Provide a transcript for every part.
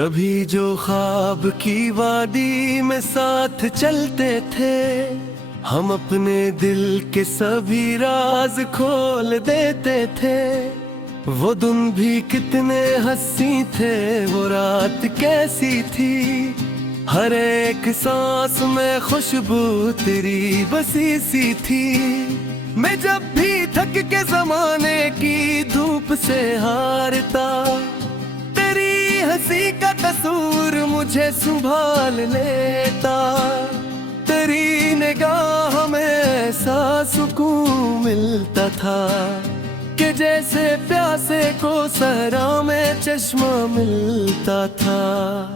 कभी जो ख्वाब की वादी में साथ चलते थे, हम अपने दिल के सभी राज खोल देते थे। वो दिन भी कितने हंसी थे, वो रात कैसी थी। हर एक सांस में खुशबू तेरी बसी सी थी। मैं जब भी थक के जमाने की धूप से हारता, तेरी हंसी का कसूर मुझे संभाल लेता। तेरी निगाह में ऐसा सुकून मिलता था कि जैसे प्यासे को सहरा में चश्मा मिलता था।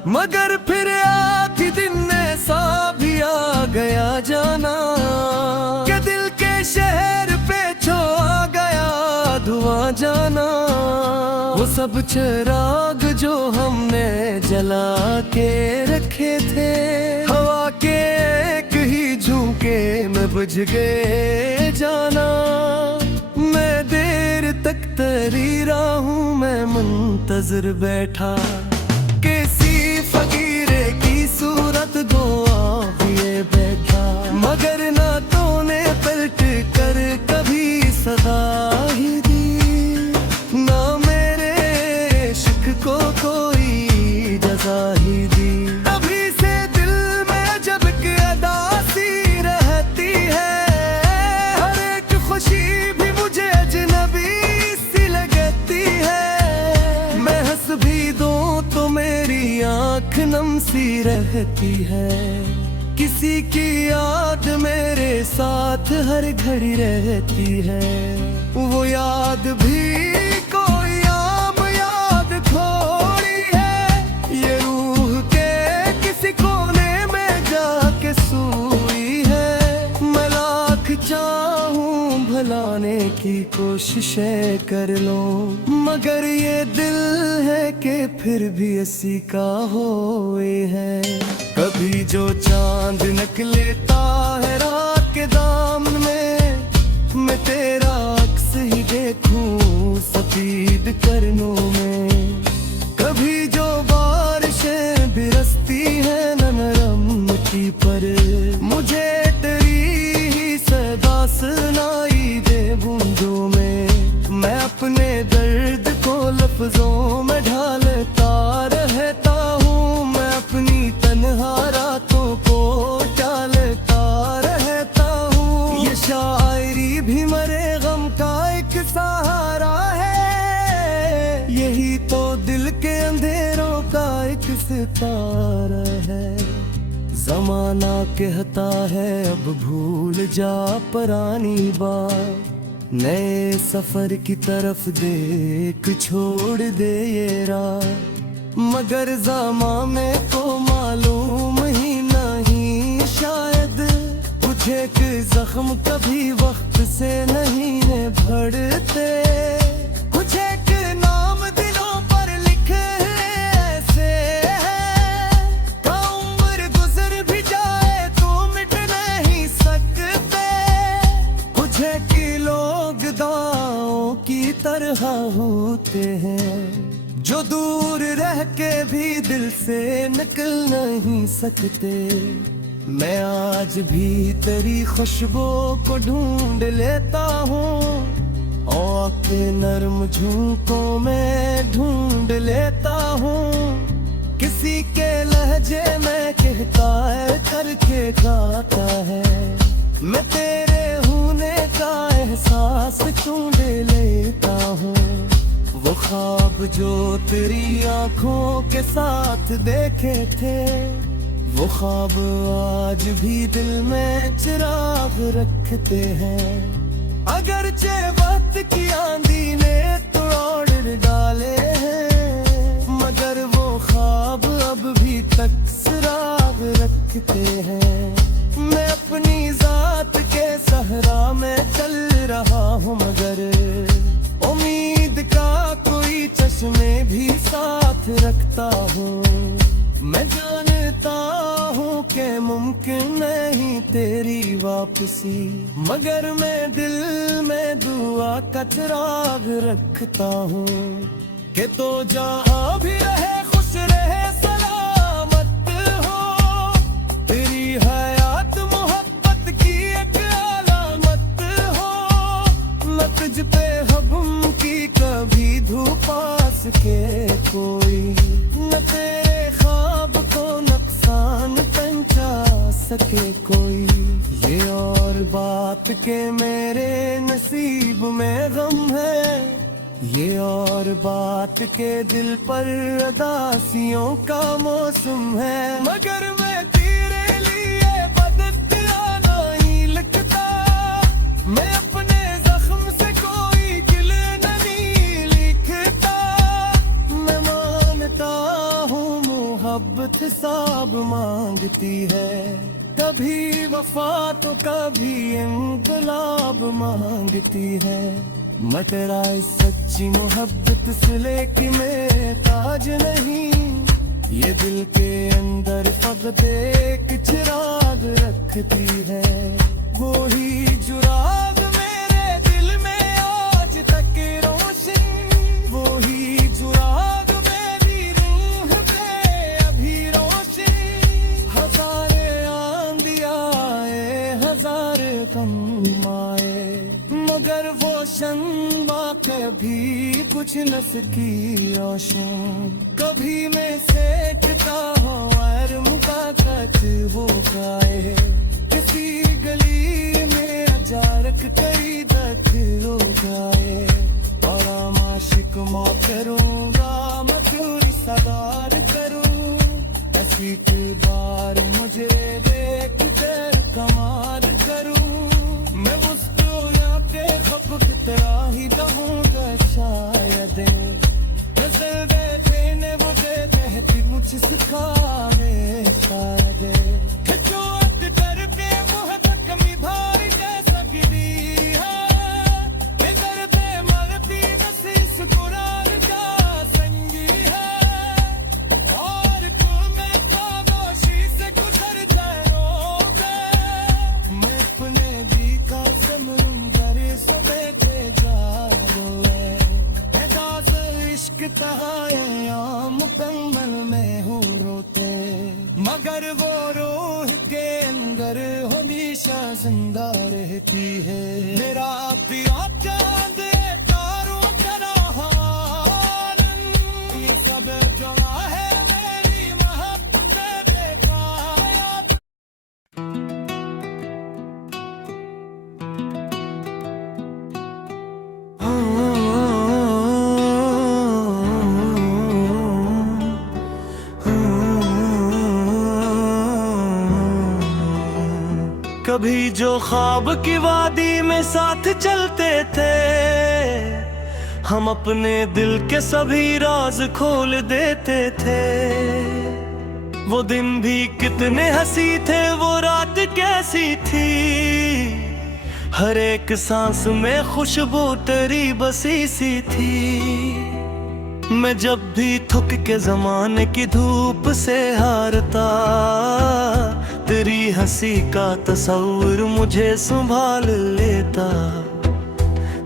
मगर फिर आखिरी दिन ऐसा भी आ गया जाना कि दिल के शहर पे छो आ गया धुआं जाना। वो सब चिराग जो हमने जला के रखे थे, हवा के एक ही झोंके में बुझ गए जाना। मैं देर तक तरी रहा हूँ, मैं मुंतजर बैठा किसी फकीरे की सूरत दुआ दिए बैठा। मगर ना तूने पलट कर कभी सदा ही दी, ना मेरे इश्क को कोई जज़ा ही दी। तभी से दिल में जब की अदा सी रहती है, हर एक खुशी भी मुझे अजनबी सी लगती है। मैं हंस भी दूं तो मेरी आँख नम सी रहती है। किसी की याद मेरे साथ हर घड़ी रहती है। वो याद भी कोई आम याद थोड़ी है, ये रूह के किसी कोने में जाके सोई है। मैं लाख चाहूं भुलाने की कोशिशें कर लूं, मगर ये दिल है कि फिर भी ऐसी का होए है। कभी जो चांद निकलेता है रात के दामन में, मैं तेरा अक्स ही देखूं सफेद करनों में। कभी जो बारिशें बरसती है नरम मिट्टी पर, मुझे तेरी ही सदा सुनाई दे बूंदों में। मैं अपने दर्द को लफ्जों में ढालता रहता हूँ, मैं अपनी तन्हा रातों को टालता रहता हूँ। ये शायरी भी मरे गम का एक सहारा है, यही तो दिल के अंधेरों का एक सितारा है। जमाना कहता है अब भूल जा पुरानी बात, नए सफर की तरफ देख छोड़ दे ये राह। मगर ज़माने को मालूम ही नहीं शायद, कुछ एक जख्म कभी वक्त से नहीं भरते। कुछ एक नाम दिलों पर लिखे ऐसे है, का उम्र गुजर भी जाए तो मिट नहीं सकते। कुछ एक लोग दांव की तरह होते हैं, जो दूर रह के भी दिल से निकल नहीं सकते। मैं आज भी तेरी खुशबू को ढूंढ लेता हूँ, और के नर्म झोंकों में ढूंढ लेता हूँ। किसी के लहजे में कहता है करके गाता है, मैं तेरे होने का एहसास ढूंढ लेता हूँ। वो ख्वाब जो तेरी आंखों के साथ देखे थे, वो ख्वाब आज भी दिल में चिराग रखते हैं। अगरचे वक्त की आंधी ने तोड़ डाले हैं, मगर वो ख्वाब अब भी तक चिराग रखते हैं। मैं अपनी जात के सहरा में चल रहा हूँ, मगर उम्मीद का कोई चश्मे भी साथ रखता हूँ। मैं जानता हूँ कि मुमकिन नहीं तेरी वापसी, मगर मैं दिल में दुआ का चिराग रखता हूँ कि तो जहाँ भी रहे खुश रहे। सके कोई। ये और बात के मेरे नसीब में गम है, ये और बात के दिल पर उदासियों का मौसम है। मगर मैं तेरे लिए बदला नहीं लिखता, मैं अपने जख्म से कोई गिले नहीं लिखता। मैं मानता हूँ मोहब्बत हिसाब मांगती है, कभी वफा तो कभी इंकलाब मांगती है। मटरा इस सच्ची मोहब्बत से लेके मैं ताज नहीं, ये दिल के अंदर फकत एक चिराग रखती है। वो ही जुराग मेरे दिल में आज तक रोशन, वो ही जुराग मेरी रूह पे अभी रोशन। हजारे आंधी आए हजार गम आए, मगर वो शंबा कभी कुछ न सकी रोशन। कभी मैं सेठता हूँ और मुकाकत हो गए, किसी गली में अजारक कई दख हो गए। और आशिक मौ करूँगा मधुर सदार करूँ, ऐसी बार मुझे देख कर कमाल करूँ। मैं मुस्कुरा के खपक तरह ही रहूंगा शायद, नजर देने वो कहती मुझे सिखाए शायद। जो अद कर पे मुँह तक कमी भारी जैसा गिरी है, इधर पे मरती नसीस कुरान का संगी है। और को मैं खामोशी से गुजर जाऊंगा, मैं अपने भी का समंदर समेटे जाऊंगा। एहसास इश्क तहाए आम मुकम्मल में हो रोते, मगर वो रूह के अंदर हमेशा जिंदा रहती है। मेरा प्यार चांद तारों तरह ये सब जवा है मेरी मोहब्बत बेपाया। कभी जो ख्वाब की वादी में साथ चलते थे, हम अपने दिल के सभी राज खोल देते थे। वो दिन भी कितने हंसी थे, वो रात कैसी थी, हर एक सांस में खुशबू तेरी बसी सी थी। मैं जब भी थक के जमाने की धूप से हारता, तेरी हंसी का तस्वुर मुझे संभाल लेता।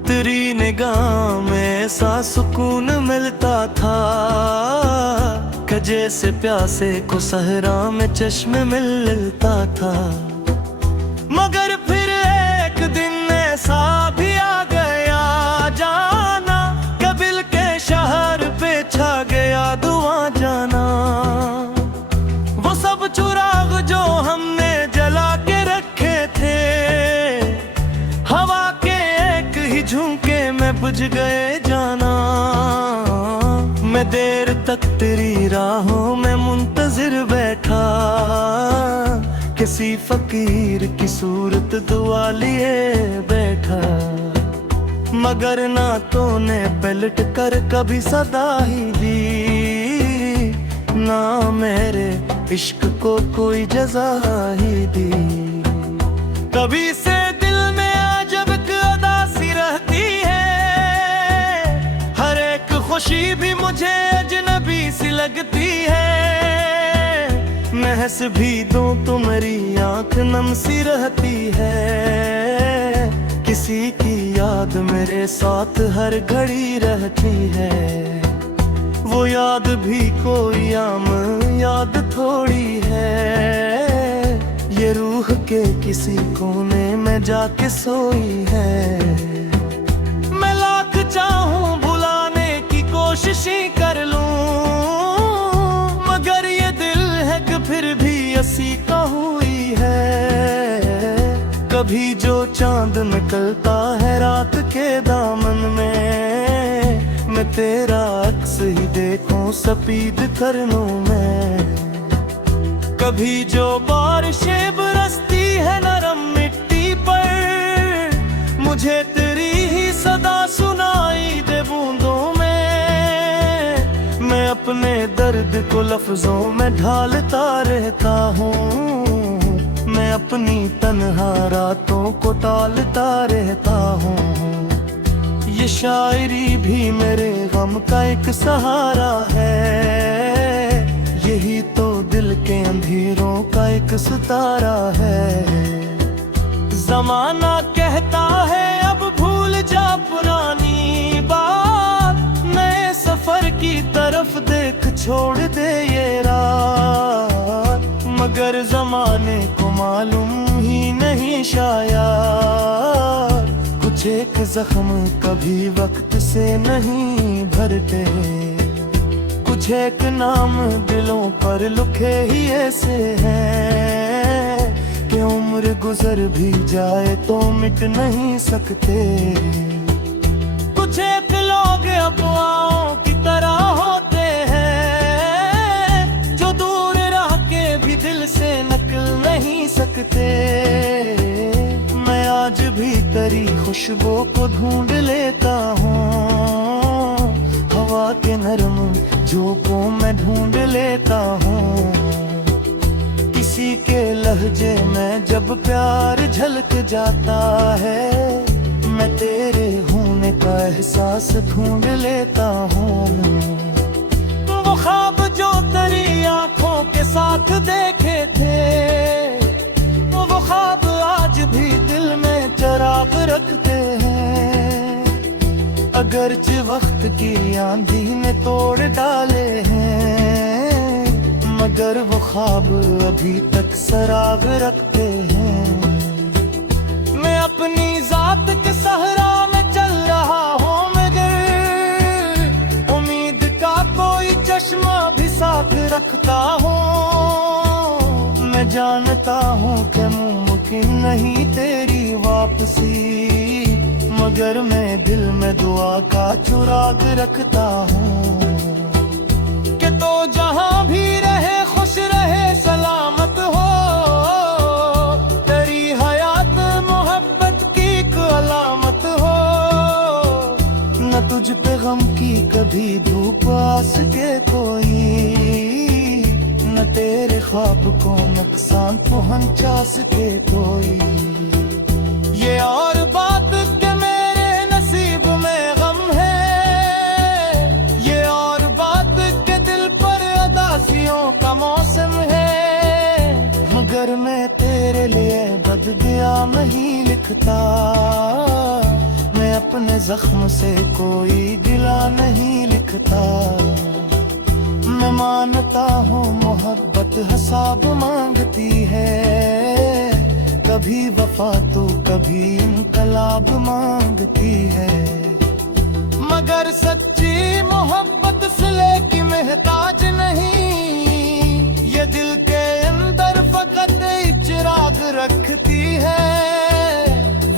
तेरी निगाह में ऐसा सुकून मिलता था कि जैसे प्यासे को सहरा में चश्मे मिलता था। मगर फिर एक दिन ऐसा भी आ गया जाना, कबिल के शहर पे छा गया धुआं जाना। वो सब चुराग जो हमने जला के रखे थे, हवा के एक ही झोंके में बुझ गए जाना। मैं देर तक तेरी राहों में मुंतजिर बैठा, किसी फकीर की सूरत दुआ लिए बैठा। मगर ना तूने पलट कर कभी सदा ही दी, ना मेरे इश्क को कोई जज़ा ही दी। कभी से दिल में अजब अदा सी रहती है, हर एक खुशी भी मुझे अजनबी सी लगती है। महस भी दूं तो मेरी आंख नम सी रहती है, किसी की याद मेरे साथ हर घड़ी रहती है। वो याद भी कोई आम याद थोड़ी है, ये रूह के किसी कोने में जाके सोई है। मैं लाख चाहूं भुलाने की कोशिशें कर लूं, मगर ये दिल है कि फिर भी असी का हुई है। कभी जो चांद निकलता है रात के दामन में, मैं तेरा अक्स ही देखूं सफेद करनों में। कभी जो बारिशें बरसती है नरम मिट्टी पर, मुझे तेरी ही सदा सुनाई दे बूंदों में। मैं अपने दर्द को लफ्जों में ढालता रहता हूँ, मैं अपनी तन्हा रातों को टालता रहता हूँ। ये शायरी भी मेरे गम का एक सहारा है, यही तो दिल के अंधेरों का एक सितारा है। जमाना कहता है अब भूल जा पुरानी बात, नए सफर की तरफ देख छोड़ दे ये रात। मगर जमाने को मालूम ही नहीं शायद, कुछ एक जख्म कभी वक्त से नहीं भरते, कुछ एक नाम दिलों पर लिखे ही ऐसे हैं कि उम्र गुजर भी जाए तो मिट नहीं सकते। कुछ एक लोग अफवाहों की तरह होते हैं, जो दूर रह के भी दिल से निकल नहीं सकते। मैं आज भी तेरी खुशबू को ढूंढ लेता हूँ, हवा के नरम झोंकों में ढूंढ लेता हूँ। किसी के लहजे में जब प्यार झलक जाता है, मैं तेरे होने का एहसास ढूंढ लेता हूँ। वो ख्वाब जो तेरी आंखों के साथ देखे थे, वो ख्वाब आज भी दिल में चिराग रखते हैं। अगरचे वक्त की आंधी ने तोड़ डाले हैं, मगर वो ख्वाब अभी तक सराग रखते हैं। मैं अपनी जात के सहरा में चल रहा हूँ, मगर उम्मीद का कोई चश्मा भी साथ रखता हूँ। मैं जानता हूँ कि मुमकिन नहीं तेरी वापसी, मगर मैं दिल में दुआ का चुराग रखता हूँ कि तो जहाँ भी रहे खुश रहे सलामत हो। तेरी हयात मोहब्बत की एक अलामत हो, न तुझ पे गम की कभी धूप आ सके कोई, न तेरे ख्वाब को नुकसान पहुंचा सके कोई। ये और बात के मेरे नसीब में गम है, ये और बात के दिल पर अदासियों का मौसम है। मगर मैं तेरे लिए बददुआ नहीं लिखता, मैं अपने जख्म से कोई गिला नहीं लिखता। मैं मानता हूँ मोहब्बत हिसाब मांगती है, कभी वफा तो कभी इनकलाब मांगती है। मगर सच्ची मोहब्बत सिले की महताज नहीं, ये दिल के अंदर फकत एक चिराग रखती है।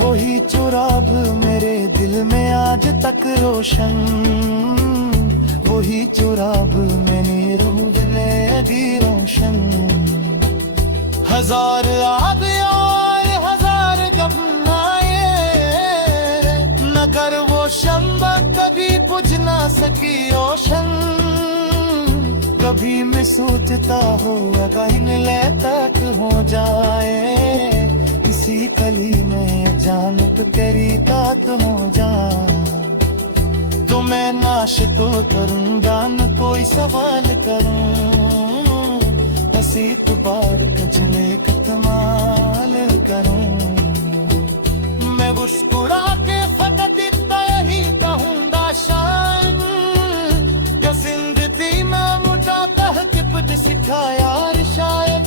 वही चिराग मेरे दिल में आज तक रोशन, वही चिराग मैंने रूह में अभी रोशन। हजार आग और हजार जब आए, नगर वो शम्बा कभी बुझ ना सकी रोशन। कभी मैं सोचता हूँ अगर इन ले तक हो जाए, इसी कली में जान तो तेरी तात हो जाए। तो मैं नाशिक करूँगा न कोई सवाल करूँ, हसी बार कजले का कमाल करूँ। मैं मुस्कुरा के फकत इतना ही कहूँगा शान, कि जिंदगी में मुझा तहकीब सिखाया शायद,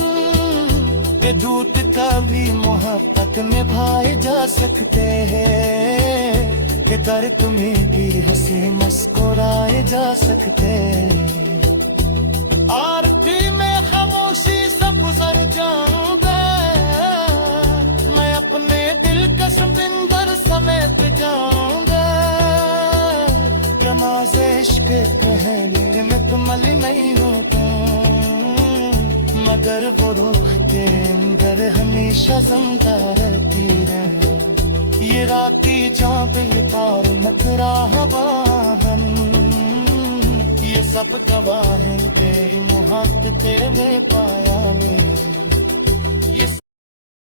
कि दूत का भी मोहब्बत में भाई जा सकते हैं, कि दर तुम्हें भी हंसी मुस्कुराए जा सकते। आरती में खामोशी सब गुजर जाऊंगा, मैं अपने मगर वो रूह के अंदर हमेशा जिंदा रहती है। ये राती जहाँ बेतार नखरा हवा हम, ये सब गवाह है तेरी मुहब्बत में पाया ले।